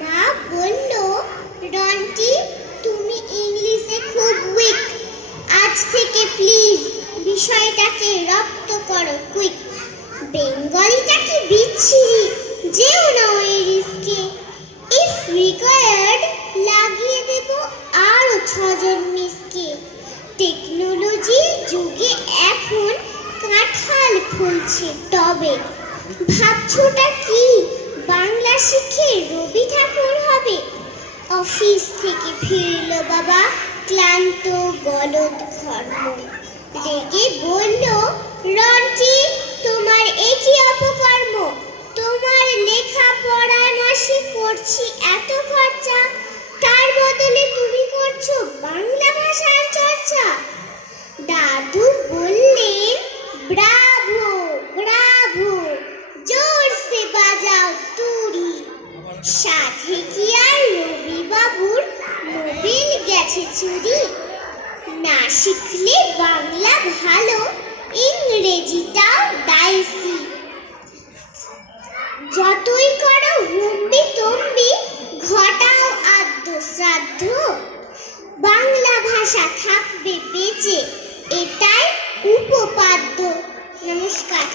মা বলল, রন্টি তুমি ইংলিশে খুব উইক, আজ থেকে প্লিজ বিষয়টাকে রপ্ত করো কুইক। বেঙ্গলিটা কি বিচ্ছিরি, যেও না ওই রিস্কে। ইফ রিকোয়ার্ড লাগিয়ে দেব আরো 6 জন মিসকে। টেকনোলজির যুগে এখন কাঁঠাল ফুলছে টবে, ভাবছোটা কি বাংলা শিখে রবি ঠাকুর হবে? অফিস থেকে ফিরল বাবা ক্লান্ত গলদ ঘর্ম, রেগে বলল, রন্টি তোমার একই অপকর্ম। তোমার লেখা পড়ায় মাসে করছি এত খরচা, তার বদলে তুমি করছো বাংলা ভাষার চর্চা। দাদু বললেন, ব্রাভো ব্রাভো, জোর সে বাজাও তুড়ি। সাথে কি আর রবি বাবুর নোবেল গেছে চুরি? না শিখলে বাংলা ভালো, ইংরেজিটাও দাইসি। যতই করো হুম্বি তম্বি, ঘটাও আদ্য শ্রাদ্ধ, বাংলা ভাষা থাকবে বেঁচে, এটাই উপপাদ্য। নমস্কার।